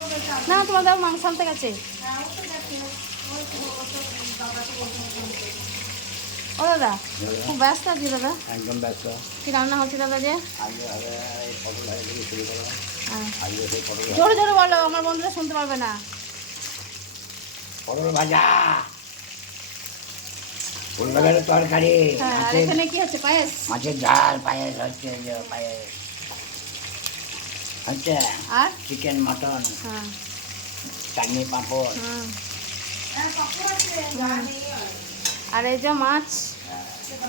না তোমার দাদা মাংস আনতে গেছে। ও দাদা খুব ব্যস্ত আছি দাদা। একদম ব্যস্ত। কি রান্না হচ্ছে দাদা যে? আজকে হবে এই পটল ভাজা থেকে শুরু করো। হ্যাঁ আজকে সেই পটল জোরে জোরে বলো, আমার বন্ধুরা শুনতে পারবে না। পটল ভাজা, ফুলবাগানের তরকারি, হ্যাঁ আর এখানে কি হচ্ছে? পায়েস। মাছের ঝাল, পায়েস হচ্ছে, এই যে পায়েস হচ্ছে, আর চিকেন, মটন, হ্যাঁ চাটনি, পাঁপড়। হুম আর এই যে মাছ,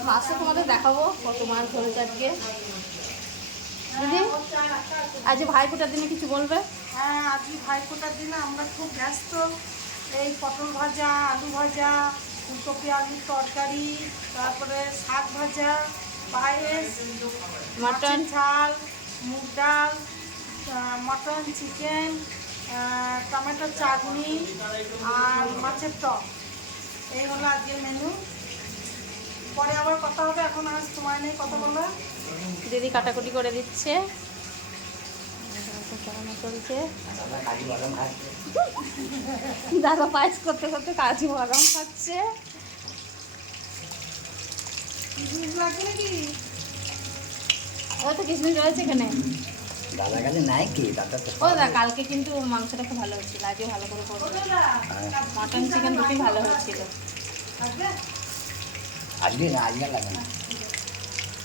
মাছটা তোমাদের দেখাবো কত মাছ ধরেছে আজকে। দিদি আজ ভাইফোঁটার দিনে কিছু বলবে? হ্যাঁ, আজকে ভাইফোঁটার দিনে আমরা খুব ব্যস্ত। এই পটল ভাজা, আলু ভাজা, ফুলকপি আলুর তরকারি, তারপরে শাক ভাজা, পায়েস, মটন। মাছের ঝাল, মুগ ডাল, মটন, চিকেন, টমেটোর চাটনি আর মাছের টক। এই হলো আজকের মেনু। পরে আবার কথা হবে, এখন আর সময় নেই কথা বলা। দিদি কাটাকুটি করে দিচ্ছে, চলছে। কাজু বাদাম খাচ্ছে। দাদা পায়েস করতে করতে কাজু বাদাম খাচ্ছে। কিশমিশ লাগবে নাকি? ও তো কিশমিশ রয়েছে এখানে। দাদার কাছে নাই কি? দাদা তো ও দাদা কালকে কিন্তু মাংসটা খুব ভালো হচ্ছিল, আজকে ভালো করে করবো। মটন চিকেন দুটোই ভালো হচ্ছিল। লাগবে? আজকে না, আজকে লাগে না।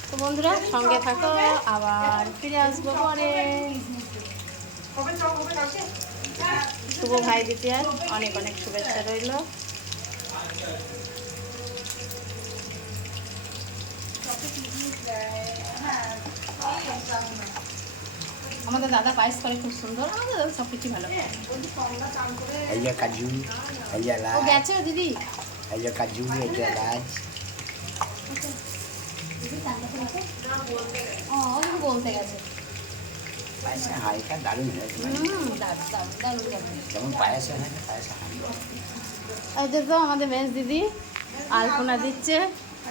তো বন্ধুরা সঙ্গে থাকো, আবার ফিরে আসবো পরে। কবে চল হবে কালকে? শুভ ভাই দ্বিতীয়ার অনেক অনেক শুভেচ্ছা রইল। আমাদের দাদা পায়েস করে খুব সুন্দর, আমাদের দাদা সব কিছু ভালো করে। এই যে কাজু, এই যে ও এলাচ, গেছে দিদি। এই যে কাজু, এই যে এলাচ। ও কিন্তু বলতে গেছে। পায়েসে হালকা দারুণ হয়েছে, দারুণ দারুণ দারুণ দারুণ। যেমন পায়েসে হয় না, পায়েসে হালকা। এই যে তো আমাদের মেজ দিদি আলপনা দিচ্ছে।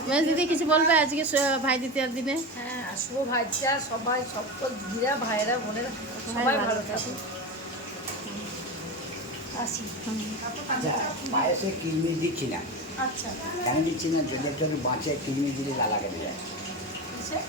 মেজ দিদি কিছু বলবে আজকে ভাই দ্বিতীয়ার দিনে? হ্যাঁ, শুভ ভাইয়া সবাই, সকল দিদিরা, ভাইরা, বোনেরা সবাই ভালো থাকুক। আসি। আচ্ছা, পায়েসে কিশমিশ দিচ্ছি না। আচ্ছা। কেন দিচ্ছি না? যদি একটু বাঁচে কিশমিশ দিলে লালা কেটে যায়।